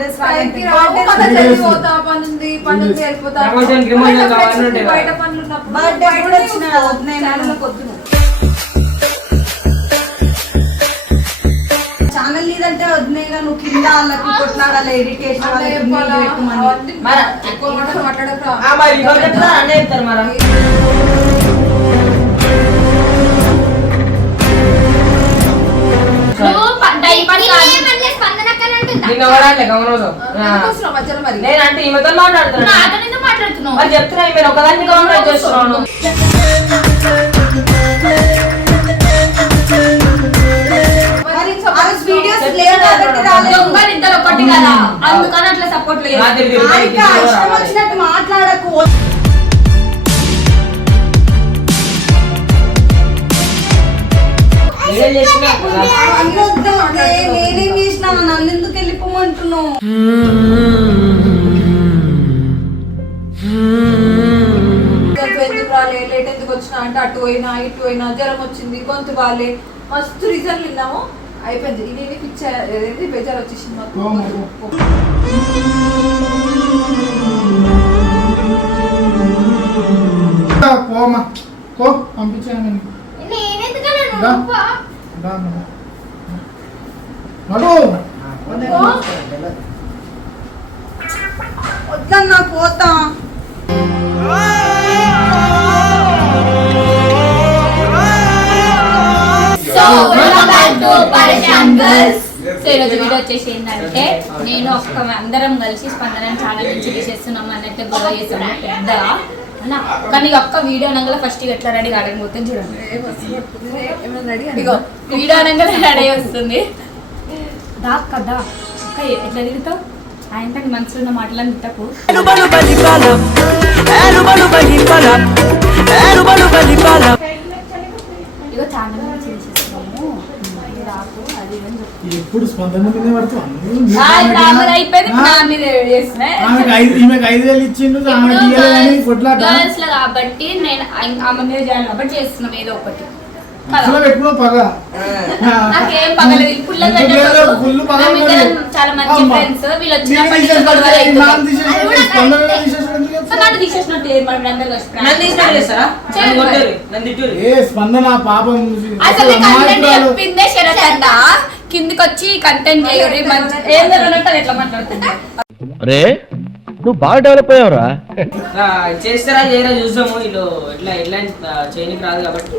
days channel నీదంటే వదిలేగా నువ్వు కింద వాళ్ళకి కొట్లాడాలి ఎడిటేషన్ నేనంటే ఈమెతో మాట్లాడుతున్నాను చెప్తున్నా మీరు ఒకదాన్ని కామెంట్ చేస్తున్నాను. మాట్లాడకు నేనేం చేసినా నన్ను ఎందుకు వెళ్ళిపోమంటున్నావు? ఎందుకు రాలే లేట్ ఎందుకు వచ్చినా అంటే అటు పోయినా ఇటు పోయినా జ్వరం వచ్చింది గొంతు బాలే మస్తు రీజన్లు విన్నాము. అయిపోయింది ఇది పిచ్చేది బేజారు వచ్చేసింది మాకు. వద్దన్నా పోతా. ఈరోజు వీడియో వచ్చేసి ఏంటంటే నేను అందరం కలిసి స్పందన ఛానల్ నుంచి తీసేస్తున్నాం అన్నట్టు గొడవ చేస్తాము పెద్దగా అన్నా. కానీ ఒక్క వీడియో అనగా ఫస్ట్ ఎట్లా రెడీ ఆడకపోతే చూడండి. వీడియో అనగా రెడీ వస్తుంది దా కదా అక్క ఎట్లా తిరుగుతావు ఆయనకి మనసులో ఉన్న మాటలను తిట్టకు. ఇగో ఛానల్ నుంచి తీసేస్తున్నాము రాకు అది ఎప్పుడు స్పందన మీద పడుతుంది. కాబట్టి నేను ఆమె మీద చేయాలి కాబట్టి చేస్తున్నాం ఏదో ఒకటి. నాకేం పగలేదు చాలా మంచి ఫ్రెండ్స్ వీళ్ళు వచ్చినప్పటి నుంచి గొడవలు తీసేసినట్టు చెప్పిందే శరత్ అంట. కిందికి వచ్చి కంటెంట్ చేయరు ఎట్లా మాట్లాడుతున్నా నువ్వు బాగా డెవలప్ అయ్యావురా. చేస్తారా చేయరా చూసాము. వీళ్ళు ఎట్లా ఎట్లా చేయనికి రాదు కాబట్టి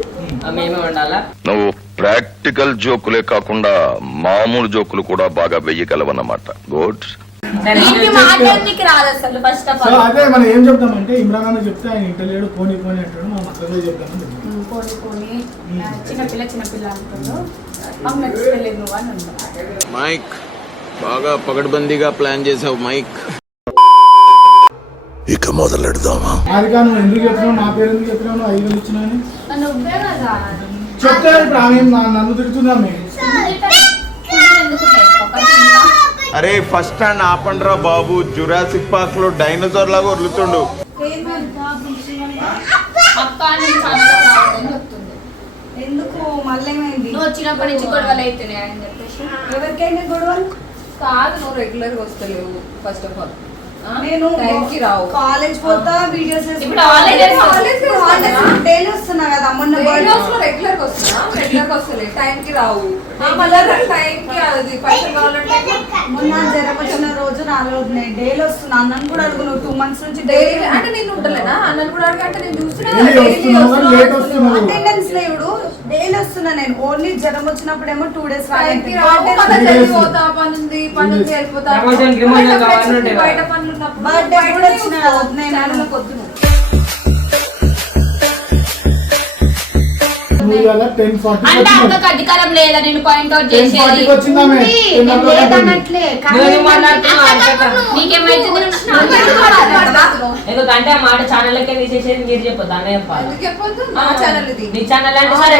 మేమే ఉండాలా. నువ్వు ప్రాక్టికల్ జోకులే కాకుండా మామూలు జోకులు కూడా బాగా వెయ్యగలవన్నమాట. గుడ్. రాదు అసలు ఫస్ట్ ఆఫ్ ఆల్. అదే మనం ఏం చెప్తామంటే ఇమ్రాన్ అన్న చెప్తే ఆయన ఇంటలేడు పోనీ పోనీ అంటాడు. మనం అసలు చెప్తాము పోనీ చిన్నపిల్ల అంటాడు. మాకు నచ్చలేదు నువ్వు అని అంటారు. మైక్ బాగా పగడ్బందీగా ప్లాన్ చేసావు మైక్. ఇక మొదలెడదామా? ఆదిగా నువ్వు ఎందుకు చెప్పినావు? నా పేరు ఎందుకు చెప్పినావు? 5,000 ఇచ్చినాను చెప్తే ఇప్పుడు ఆమె నన్ను తిరుగుతున్నామే. అరే ఫస్ట్ స్టాండ్ ఆపండ్రా బాబు. జురాసిక్ పార్క్ లో డైనోసార్ లాగా వదులుతుండు. ఎందుకు మళ్ళీ నువ్వు వచ్చినప్పటి నుంచి గొడవలు అవుతున్నాయి అని చెప్పేసి. ఎవరికైనా గొడవలు కాదు నువ్వు రెగ్యులర్ గా వస్తలేవు ఫస్ట్ ఆఫ్ ఆల్. నేను కాలేజ్ పోతా వీడియోస్ డైలీ వస్తున్నా కదా. మొన్న రెగ్యులర్ గా వస్తున్నా రెగ్యులర్ గా వస్తలే టైం కి రావు. టైం కి అది పైసలు కావాలంటే మొన్న జ్వరం వచ్చిన రోజు రాలేదు. నేను డైలీ వస్తున్నా. అన్నను కూడా అడుగు. నువ్వు 2 months నుంచి డైలీ అంటే నేను ఉంటలేనా? అన్నను కూడా అడుగు అంటే నేను చూస్తున్నా అటెండెన్స్ లేవుడు. డైలీ వస్తున్నా నేను. ఓన్లీ జ్వరం వచ్చినప్పుడేమో 2 days పోతా పనుంది వెళ్ళిపోతా బయట పనులు అంటే అక్కడికి అధికారం లేదా నేను పాయింట్ అవుట్ చేసేది. ఎందుకంటే ఆ మాట ఛానల్ తీసేసేది మీరు చెప్పొద్దు అన్న చెప్పాలి. నీ ఛానల్ అంటే సరే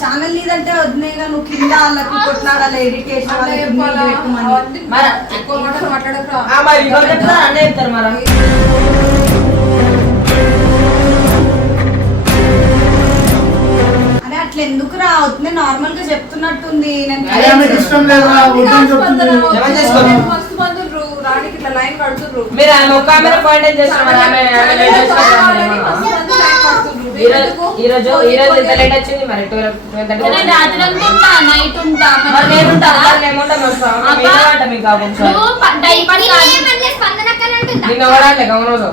ఛానల్ నీదంటే వదిలేగా నువ్వు కింద వాళ్ళకి కొట్లాడాలి ఎడిటేషన్ అట్లా ఎందుకు రా వద్దు నార్మల్ గా చెప్తున్నట్టుంది నేను అరే ఆమెకి ఇష్టం లేదురా వద్దని చెప్తుంది. ఏమని చేసుకోను? మస్తు మందుర్రు రానికి ఇట్లా లైన్ కడుతుర్రు. మీరు ఆమె ఒక ఆమె పాయింట్ చేస్తున్నారు. ఈ రోజు ఎంత లేట్ వచ్చింది మరి? 12 నేను రాత్రి అంతా ఉంటా, నైట్ ఉంటా. మరి నేను ఉంటా, మరి ఏముంటా మీకు నిన్న ఓడాలి గమనోజు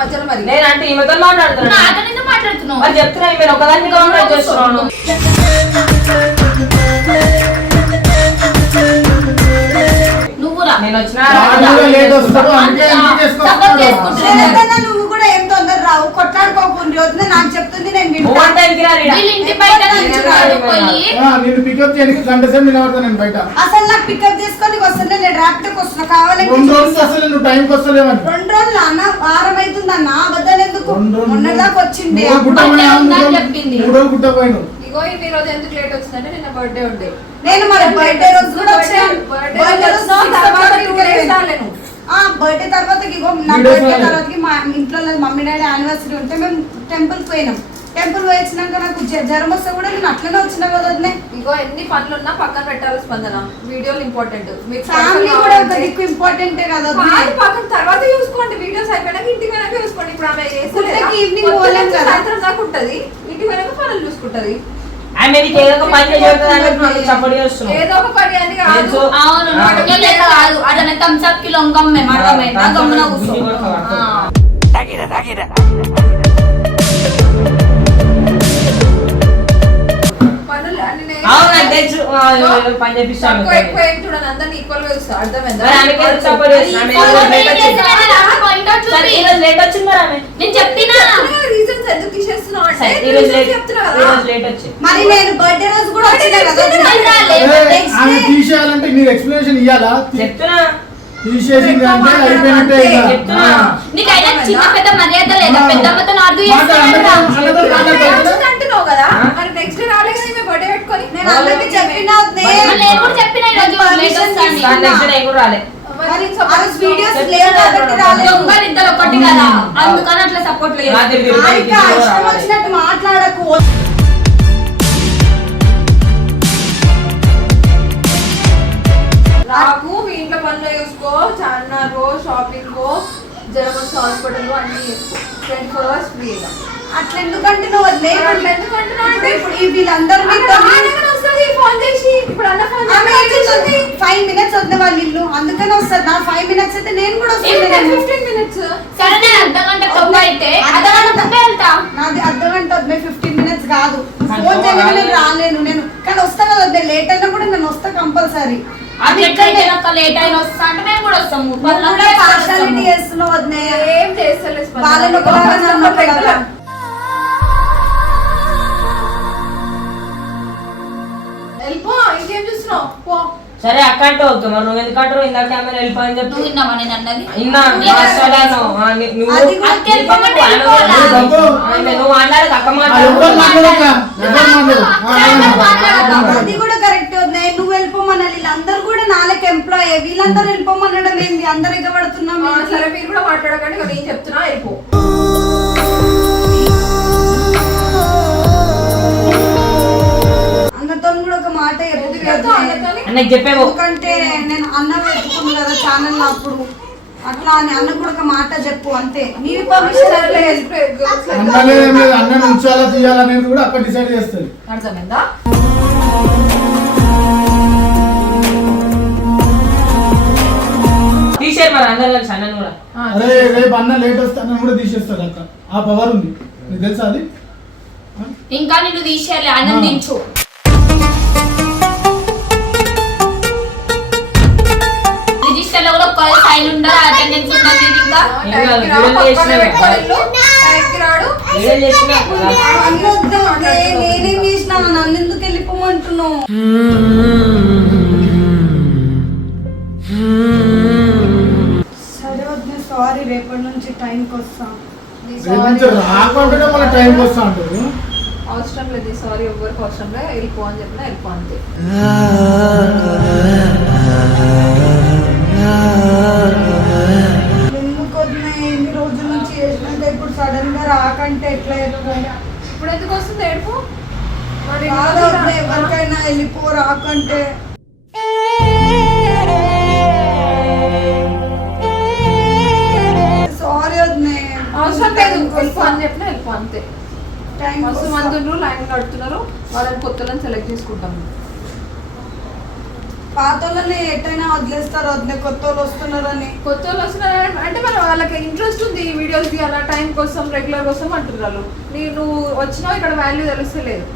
మధ్యలో మరి నేను అంటే ఈమెతో మాట్లాడుతున్నాను. నాతో ఎందుకు మాట్లాడుతున్నావు? మరి చెప్తున్నా మీరు ఒకదాన్ని కామెంట్ చేస్తున్నాను. నువ్వురా నేను వచ్చిన రాత్రిలో లేట్ వస్తాడు, అందుకే ఎందుకు చేసుకుంటున్నాడు? లేదన్నా నువ్వు కూడా ఏం తొందర రావు కొట్లాడుకోకుండా వద్దు నాకు చెప్తుంది నేను నువ్వంతా ఎందుకు రాలి ఈడ? వీళ్ళ ఇంటి బయట నిల్చున్నాడు పోయి. నేను పికప్ చేయడానికి గంట సేపు నిలబడతాను నేను బయట. అసలు నాకు పికప్ చేసుకొని వస్తున్నా నేను ర్యాపిడోకి వస్తున్నా కావాలంటే 2 రోజులు అసలు నువ్వు టైంకి వస్తలేవని. 2 రోజులు అన్న వారం అవుతుంది అన్న అబద్ధాలు ఎందుకు 2 రోజులు మొన్నదాకా వచ్చిండే 3 రోజులు గుట్టపోయినా, చెప్పింది. 3 రోజులు గుట్టపోయాను. ఇగో ఈ రోజు ఎందుకు లేట్ వచ్చిందంటే నిన్న బర్త్డే ఉండే. నేను మరి బర్త్డే రోజు కూడా వచ్చాను బర్త్డే రోజు బర్త్డే తర్వాత ఇగో నా బర్త్డే తర్వాతకి మా ఇంట్లో మమ్మీ డాడీ యానివర్సరీ ఉంటే మేము టెంపుల్ పోయినాం. టెంపుల్ పోయి వచ్చినాక నాకు జ్వరం వస్తే కూడా నేను అట్లనే వచ్చినా కదా వదిలే. ఇగో ఎన్ని పనులు ఉన్నా పక్కన పెట్టాలి స్పందన. వీడియోలు ఇంపార్టెంట్. ఫ్యామిలీ కూడా ఒక దిక్కు ఇంపార్టెంటే కదా వదిలే. పక్కన తర్వాత చూసుకోండి. వీడియోస్ అయిపోయినాక ఇంటికి వెనక చూసుకోండి. ఇప్పుడు ఆమె పుట్టకి ఈవినింగ్ పోలేం కదా. సాయంత్రం దాకా ఉంటది. ఇంటికి వెనక పనులు చూసుకుంటది. ఆమె నీకు ఏదో ఒక పని చేస్తుంది సపోర్ట్ చేస్తున్నావు. ఏదో ఒక పని అని కాదు. తెలుసు. అవును నువ్వు లేక కాదు అదన థమ్స్అప్ కి లొంగమ్మే అర్థమైందా? గమ్మున కూర్చో. పనులు అన్ని అవును నాకు తెలుసు. పని చేపిస్తాను. తక్కువ ఎక్కువ ఏం చూడండి. అందరినీ ఈక్వల్ గా చూస్తా. అర్థమైందా? మరి ఆమెకి ఎందుకు సపోర్ట్ చేస్తున్నావు? ఆమె ఈరోజు లేట్ వచ్చింది. సరే, ఈరోజు లేట్ వచ్చింది మరి ఆమె. నేను చెప్పినా రీజన్స్ ఎందుకు తీసేస్తున్నావు అంటే సరే, ఈరోజు లేట్ చెప్తున్నా ఈరోజు లేట్ వచ్చింది. మరి నేను బర్త్డే రోజు కూడా వచ్చినా కదా ఆమె తీసేయాలంటే మీరు ఎక్స్ప్లెనేషన్ ఇవ్వాలా? చెప్తున్నా తీసేసింది అంటే అయిపోయినట్టే ఇక. చెప్తున్నా. నీకైనా చిన్న పెద్ద మర్యాద లేదా? పెద్దమ్మతో నార్దు అంటున్నావు కదా. మరి నెక్స్ట్ డే రాలే కదా బర్త్డే పెట్టుకొని. నేను అందరికి చెప్పినా నేను కూడా చెప్పిన ఈరోజు లేట్ వస్తాను. దాని నెక్స్ట్ డే కూడా రాలే. వీడియోస్ లేవు కాబట్టి రాలేదు. దొంగలు ఇద్దరు ఒకటి కదా, అందుకని అట్లా సపోర్ట్ లేదు. రాత్రి తిరిగి హారిక, ఇష్టం వచ్చినట్టు మాట్లాడకు. నాకు మీ ఇంట్లో పనులు చూసుకో, చార్మినార్ గో, షాపింగ్ గో, జరమస్ హాస్పిటల్ అన్ని చేసుకో. 21st free. అట్లా ఎందుకంటే నువ్వు వదిలే. అట్లా ఎందుకు అంటున్నావు అంటే ఇప్పుడు ఈ వీళ్ళందరూ ఫోన్ చేసి ఇప్పుడు అన్న ఫోన్ చేసి 5 minutes వద్దు వాళ్ళ ఇల్లు అందుకనే వస్తుంది. నా 5 minutes అయితే నేను కూడా వస్తాను. 15 minutes. సరే నేను అర్ధగంట తొంభై అయితే అర్ధగంట ముందే వెళ్తా. నాది అర్ధగంట వద్దు 15 minutes కాదు. ఫోన్ చేయగానే నేను రాలేను. నేను కానీ వస్తా కదా వద్దే. లేట్ అయినా కూడా నేను వస్తా కంపల్సరీ. అది ఎట్లయితే నాకు లేట్ అయిన వస్తా అంటే మేము కూడా వస్తాము. పార్షాలిటీ చేస్తున్నావు వద్దే. ఏం చేస్తలేదు. వాళ్ళని ఒకలాగా నన్ను ఒకలాగా. వెళ్ళిపో. ఇంకేం చూస్తున్నావు? పో. సరే అక్క అంటే ఓకే. మరి నువ్వు ఎందుకు అంటారు? ఇందాక ఆమె వెళ్ళిపోయి చెప్పి నువ్వు విన్నావా నేను అన్నది? ఇన్నా నువ్వు అది కూడా అక్క వెళ్ళిపోమంటే ఆమె వెళ్ళిపోవాలా? ఆమె నువ్వు మాట్లాడదు అక్క ఎవరు మాట్లాడు. మాట్లాడక? ఎవరు మాట్లాడక? అది కూడా కరెక్ట్ వద్దే. నువ్వు వెళ్ళిపోమనాలి. వీళ్ళందరూ కూడా నాలుగు ఎంప్లాయీ. వీళ్ళందరూ వెళ్ళిపోమనడం ఏంది? అందరు ఎగబడుతున్నాం. సరే మీరు కూడా మాట్లాడకండి. నేను చెప్తున్నా వెళ్ళిపో. అన్నతో కూడా ఒక మాట చెప్పు. అన్నకి చెప్పేవు. ఎందుకంటే నేను అన్న పెట్టుకున్నాను కదా ఛానల్ అప్పుడు అట్లా అని అన్న కూడా ఒక మాట చెప్పు అంతే. నీ పర్మిషన్ అన్నలేదేం లేదు. అన్న ఉంచాలా తీయాలనేది కూడా అక్కడ డిసైడ్ చేస్తుంది. అర్థమైందా? తీసేరు మరి అందరు కలిసి అన్నను కూడా. అరే రేపు అన్న లేట్ వస్తే అన్న కూడా తీసేస్తాడు అక్క. ఆ పవర్ ఉంది నీకు తెలుసా అది? ఇంకా నిన్ను తీసేయాలి ఆనందించు. రిజిస్టర్ లో కూడా కాల్ సైన్ ఉండదు, అటెండెన్స్ ఉండదు. ఇంకా టైంకి రా, పక్కన పెట్టుకో వెళ్ళు. టైంకి రాడు. వీడియోలు చేసినా అన్నొద్దు వద్దే. నేనేం చేసినా నన్ను ఎందుకు వెళ్ళిపోమంటున్నావు? సరే వద్దే. సారీ. రేపటి నుంచి టైంకి వస్తా. రేపు నుంచి రాకుండానే మళ్ళీ టైంకి వస్తా అంటారు. అవసరం లేదు. సారీ ఎవరికి అవసరం లేదు. వెళ్ళిపో అని చెప్పినా వెళ్ళిపో అంతే. ఎందుకు వద్దే? ఎన్ని రోజుల నుంచి చేసినంత ఇప్పుడు సడన్ గా రాకంటే ఎట్లా? ఇప్పుడు ఎందుకు వస్తుంది ఏడుపు? మరి బాధ వద్దే, ఎవరికైనా వెళ్ళిపో రాకంటే. సారీ వద్దే, అవసరం లేదు, వెళ్ళిపో అని చెప్పినా వెళ్ళిపో అంతే. టైం మస్తు మంది లైన్ కడుతున్నారు, వాళ్ళని కొత్తలను సెలెక్ట్ చేసుకుంటాం. పాత వాళ్ళని ఎట్టైనా వదిలేస్తారు వద్దే, కొత్త వాళ్ళు వస్తున్నారని. కొత్త వాళ్ళు వస్తున్నారు అంటే మరి వాళ్ళకి ఇంట్రెస్ట్ ఉంది ఈ వీడియోస్ తీయాలా టైం కోసం రెగ్యులర్ కోసం అంటున్నారు. నువ్వు వచ్చినావు ఇక్కడ వాల్యూ తెలుస్తలేదు.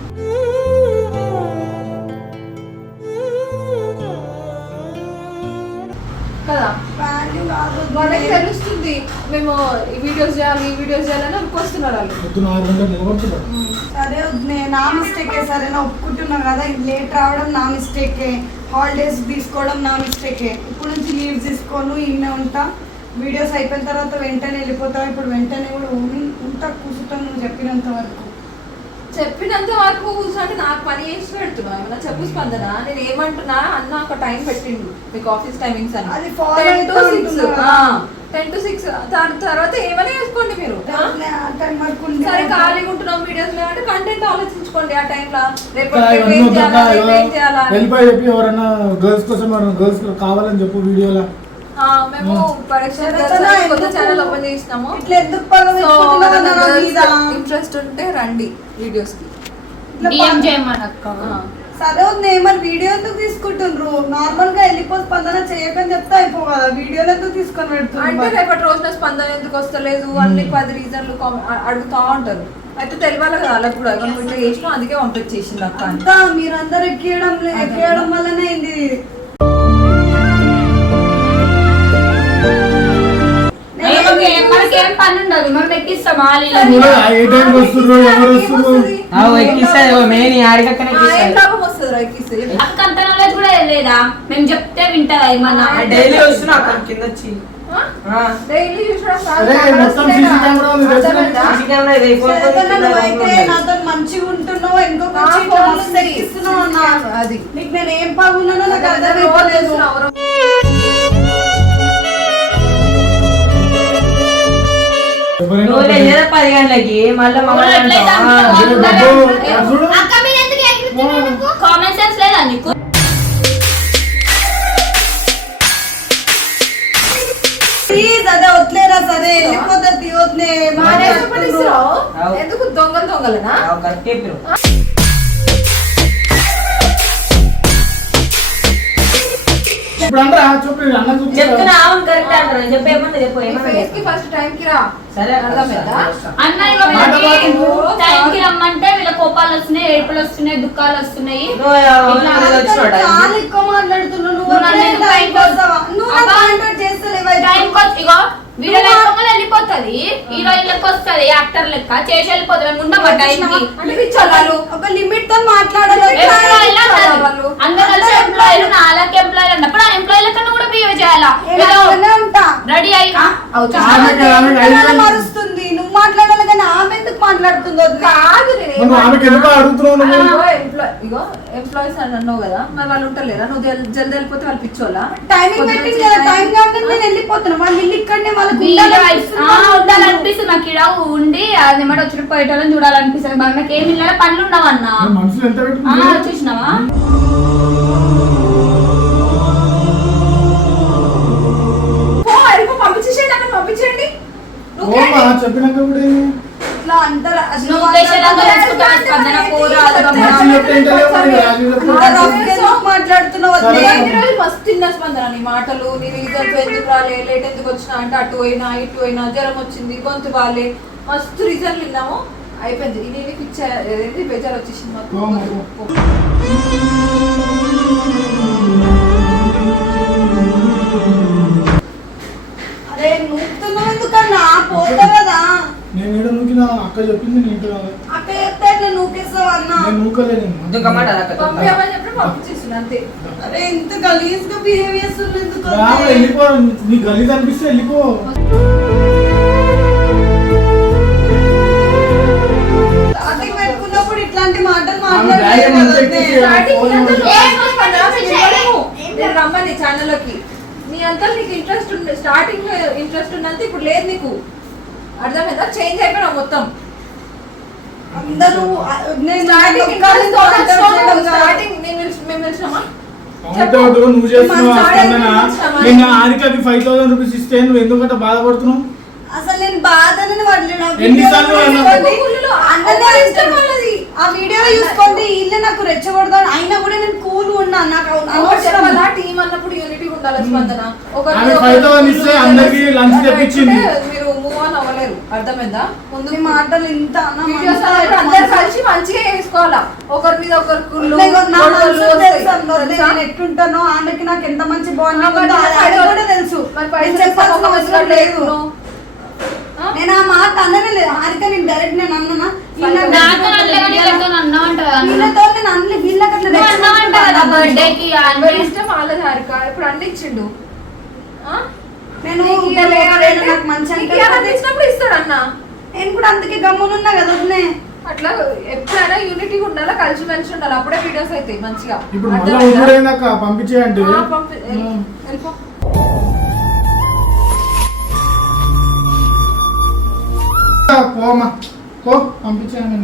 కదా వాల్యూ కాదు వాళ్ళకి తెలుస్తుంది, మేము ఈ వీడియోస్ చేయాలని అనుకొస్తున్నారు వాళ్ళు. పొద్దున 6 గంటలకు నిలబడుతున్నారు. సరే వద్దే, నా మిస్టేకే. సరే నా ఒప్పుకుంటున్నా కదా, లేట్ రావడం నా మిస్టేకే, హాలిడేస్ తీసుకోవడం నా మిస్టేకే. ఇప్పుడు నుంచి లీవ్స్ తీసుకోను, ఇన్నే ఉంటా. వీడియోస్ అయిపోయిన తర్వాత వెంటనే వెళ్ళిపోతాం. ఇప్పుడు వెంటనే కూడా ఉంటా, కూర్చుంటాను నువ్వు చెప్పినంత వరకు. చెప్పినంత వరకు కూర్చోండి, నాకు పని చేసి పెడుతున్నావు ఏమన్నా చెప్పు స్పందన. నేను ఏమంటున్నా అన్న ఒక టైం పెట్టిండు మీకు ఆఫీస్ టైమింగ్స్ అని, అది follow 10 to 6. అవుతుందా? 10 to 6 దాని తర్వాత ఏమైనా చేసుకోండి మీరు. టైం వరకు ఉంది. సరే ఖాళీగా ఉంటున్నాం వీడియోస్ అంటే కంటెంట్ ఆలోచించుకోండి ఆ టైంలో. రేపు ఇంకా ఇవన్నీ ఏం వద్దా? చేయాలా, రేపు ఏం చేయాలా అని. వెళ్ళిపోయి చెప్పి ఎవరన్నా గర్ల్స్ కోసం గర్ల్స్ కావాలని చెప్పు వీడియోలో. మేము పరీక్ష కొత్త ఛానల్ ఓపెన్ చేసినాము. ఇట్లా ఎందుకు పగలగొట్టుకుంటున్నావు నా మీద? ఇంట్రెస్ట్ ఉంటే రండి వీడియోస్ కి. ఇట్లా డిఎం చేయమనక్క. సరే ఉంది, మరి వీడియో ఎందుకు తీసుకుంటుండ్రు? నార్మల్ గా వెళ్ళిపో స్పందన చేయకని చెప్తే అయిపో కదా, వీడియోలు ఎందుకు తీసుకొని అంటే పెడుతున్నారు? రేపటి రోజున స్పందన ఎందుకు వస్తలేదు అన్ని 10 రీజన్లు అడుగుతా ఉంటారు. అయితే తెలియాలి కదా వాళ్ళకి కూడా, నువ్వు ఇట్లా చేసినావు అందుకే పంపించేసింది అక్క అని. అంతా మీరందరూ ఎక్కేయడం వల్లనే అయింది. మనకేం పని ఉండదు, మనం ఎక్కిస్తాం ఏ టైంకి వస్తున్నారు, ఎవరు వస్తున్నారు? ఎక్కిస్తాయి మెయిన్ ఆడికక్కనే ఏం లాభం వస్తుంది రా ఎక్కిస్తే? అక్క అంత నాలెడ్జ్ కూడా లేదా? మేము చెప్తే వింటారా ఏమన్నా? డైలీ వస్తున్నా అక్కడ కింద వచ్చి డైలీ అరే మొత్తం సీసీ కెమెరా ఉంది తెలుసా? సీసీ కెమెరా ఇది చేతన నువ్వైతే నాతో మంచిగా ఉంటున్నావు, ఇంకొక ఎక్కిస్తున్నావు అన్న. అది నీకు నేను ఏం బాగున్నానో నాకు అర్థమైపోలేదు. ఎవరైనా నువ్వు లేదా 10 గంటలకి మళ్ళీ ఎవరు ఎట్లయితే అంటారో అదే అందరూ డబ్బు, అంటారు. చూడు. అక్క మీరు ఎందుకు ఎగిరితున్నారు? కామన్ సెన్స్ లేదా నీకు? ప్లీజ్ అదే వదిలేరా, సరే వెళ్ళిపోతా తీయొద్దే. ఎందుకు దొంగలనా? కరెక్ట్ చెప్పారు. ఇప్పుడు అందరూ చెప్పు, అన్న చూపు. చెప్తున్నా అవును కరెక్ట్ అంటారు. చెప్పు ఏమన్నా చెప్పు ఏమన్నా ఫేస్ కి ఫస్ట్ టైం కి రా. సరే అర్థమైందా? అన్న ఇక వీళ్ళకి టైంకి రమ్మంటే వీళ్ళ కోపాలు వస్తున్నాయి, ఏడుపులు వస్తున్నాయి, దుఃఖాలు వస్తున్నాయి. చాలా ఎక్కువ మాట్లాడుతున్నావు నువ్వు. నువ్వు నన్ను ఎందుకు టైం టైం వస్తావా? నువ్వు నాకు కాంటాక్ట్ చేస్తలేవా? టైం ఇగో వీడియో లెక్క వెళ్ళిపోతుంది, హీరోయిన్ లెక్క వస్తుంది, యాక్టర్ లెక్క చేసి వెళ్ళిపోతుంది. మేము ఉండమా టైంకి? అంటే పిచ్చోళ్ళు. ఒక లిమిట్ తో మాట్లాడాలి. ఎంప్లాయీలు అంటారు. అందరూ కలిసి ఎంప్లాయీలు, నాలుగు ఎంప్లాయీలు అన్నప్పుడు ఆ ఎంప్లాయీల కన్నా కూడా బిహేవ్ చేయాలా? ఉంటా రెడీ అయినా మారుస్తుంది. నువ్వు మాట్లాడాలి కానీ ఆమె ఎందుకు మాట్లాడుతుందో కాదు నువ్వు ఆమెకి ఎందుకు అడుగుతున్నావు నువ్వు? ఇగో ఎంప్లాయీస్ అని అన్నావు కదా, మరి వాళ్ళు ఉంటారు నువ్వు జల్దీ వెళ్ళిపోతే వాళ్ళు పిచ్చోళ్ళా? టైమింగ్ పెట్టింది కదా, టైం కాకుండా నేను వెళ్ళిపోతున్నా. వాళ్ళు ఇల్లు ఇక్కడనే వాళ్ళకి ఉండాలనిపిస్తుంది. నాకు ఇక్కడ ఉండి అది మాట వచ్చి పోయేటోళ్ళని చూడాలనిపిస్తుంది. మరి నాకు ఏమి ఇళ్ళ పనులు ఉండవన్నా మనుషులు ఎంత పెట్టుకుంటారు? చూసినావా? పంపించేసేయండి అక్కడ పంపించండి. చెప్పినాక కూడా ఇట్లా అంటారు. నువ్వు ఉద్దేశాలంగా తెలుసుకుంటావా స్పందన? మాట్లాడుతున్నావు మస్తు తిన్నా స్పందన నీ మాటలు, నీ రీజన్స్ ఎందుకు రాలే, లేట్ ఎందుకు వచ్చినా అంటే అటు పోయినా ఇటు పోయినా, జ్వరం వచ్చింది, గొంతు బాలే, మస్తు రీజన్లు విన్నాము. అయిపోయింది ఇది పిచ్చ బేజారు వచ్చేసింది మాకు. అరే నూకుతున్నావు ఎందుకన్నా? పోతా కదా. నేను ఏదో నూకినా అక్క చెప్పింది నీకు అక్క చెప్తే ఇట్లా నూకేస్తావు అన్న. నేను నూకలేను. పంపించమని చెప్పి పంపించేసింది అంతే. అరే ఇంత గలీజ్ గా బిహేవ్ చేస్తుంది ఎందుకు? వెళ్ళిపో, నీ గలీజ్ అనిపిస్తే వెళ్ళిపో. స్టార్టింగ్ పెట్టుకున్నప్పుడు ఇట్లాంటి మాటలు రమ్మని ఛానల్లోకి. నీ అంతా నీకు ఇంట్రెస్ట్ ఉంది, స్టార్టింగ్ ఇంట్రెస్ట్ ఉన్నంత ఇప్పుడు లేదు నీకు. అర్థమైందా? చేంజ్ అయిపోయినా మొత్తం. అందరూ నేను స్టార్టింగ్ మేము పిలిచినామా అవుతాడు నువ్వు చేస్తున్నావు స్పందన. నిన్న హారికకి 5,000 రూపీస్ ఇస్తే నువ్వు ఎందుకంటే బాధపడుతున్నావు? అసలు నేను బాధనని పడలేను. ఎన్నిసార్లు ఆ వీడియోలో చూసుకోండి ఇల్లు నాకు రెచ్చగొడతాను అయినా కూడా నేను కూల్ ఉన్నా. నాకు అనవసరం వల్ల టీం అన్నప్పుడు యూనిటీ ఉండాలి స్పందన. ఆమె 5,000 ఇస్తే అందరికి లంచ్ తెప్పించింది. మీరు మూవ్ ఆన్ అవ్వలేరు, అర్థమైందా? ముందు ఈ మాటలు ఇంత వీడియోస్ అన్నప్పుడు అందరు కలిసి మంచిగా చేసుకోవాలా. ఒకరి మీద ఒకరు కుళ్ళు, నా మనసు గొడవలు తెలుసు వస్తాయి. అందరిది. నేను ఎట్లుంటానో ఆమెకి నాకు ఎంత మంచి బాండింగ్ మరి ఉందో అది కూడా తెలుసు. మరి నేను పైసలు చెప్పాల్సిన అవసరం లేదు. లేదు. నేను ఆ మాట అన్ననే లేదు. హారిక నేను డైరెక్ట్ నేను అన్నా నాతో అనలేగాని వీళ్ళతో అన్నావు అంటావా? వీళ్ళతో నేను అన్ని వీళ్ళకి అట్లా నువ్వు అన్నావు అంటావు కదా బర్త్డేకి ఎవరి ఇష్టం వాళ్ళది హారిక. ఇప్పుడు అన్ని ఇచ్చిండు. నేను నీకు ఇయ్యలే అంటే నాకు మంచి నీకు ఇయ్యాలని ఇచ్చినప్పుడు ఇస్తాడు అన్న. నేను కూడా అందుకే గమ్మునున్నా కదా వదిలే. అట్లా ఎప్పుడైనా యూనిటీ ఉండాలా, కలిసి మెలిసి ఉండాలి. అప్పుడే వీడియోస్ అవుతాయి మంచిగా. ఇప్పుడు మళ్ళీ ఊరేనాక పంపించేయండి. వెళ్ళిపో. పోమా పో పంపించాను.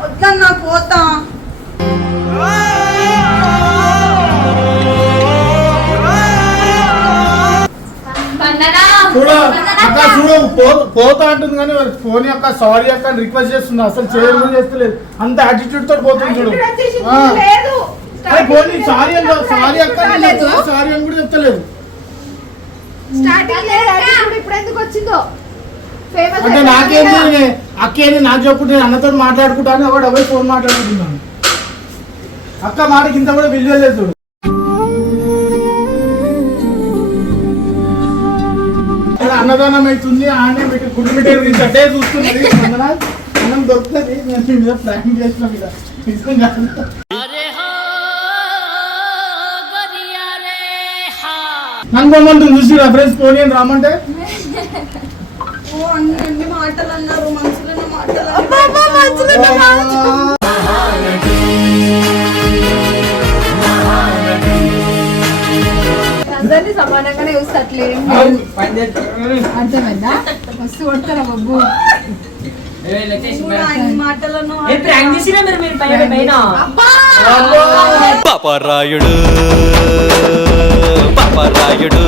వద్దన్నా పోతా. పోతా అంటుంది కానీ ఫోన్ యొక్క సారీ అక్క రిక్వెస్ట్ చేస్తుంది. అసలు చేయడం చేస్తలేదు. అంత యాటిట్యూడ్ తోటి పోతుంది చూడు. పోనీ సారీ అక్క సారీ అని కూడా చెప్తలేదు. ఇప్పుడు ఎందుకు వచ్చిందో ఫేమస్ అంటే నాకేంటి అక్కేంది నాకు చెప్పుకుంటే అన్నతో మాట్లాడుకుంటాను ఒకటి అవే ఫోన్ మాట్లాడుకుంటున్నాను. అక్క మాటకి ఇంత కూడా విలువ లేదు చూడు. అన్నదానం అవుతుంది. ఆనే గుడి మిఠాయి గురించి అట్టే చూస్తున్నది. అన్నం దొరుకుతుంది. నేను మీ మీద ప్లాన్ చేసిన మీద నిజం కాదు. నన్ను బొమ్మంటుంది చూసి ఫ్రెండ్స్ పోనీ అని రామంటే అన్ని మాటలు అన్నారు. మనసులోనే మాటలు అందరినీ సమానంగానే చూస్తే అట్లే అర్థమైందా? మస్తు కొడతారా బొబ్బు. మాటలను ప్రాంక్ చేసినా మీరు పైన పాపరాయుడు పాపరాయుడు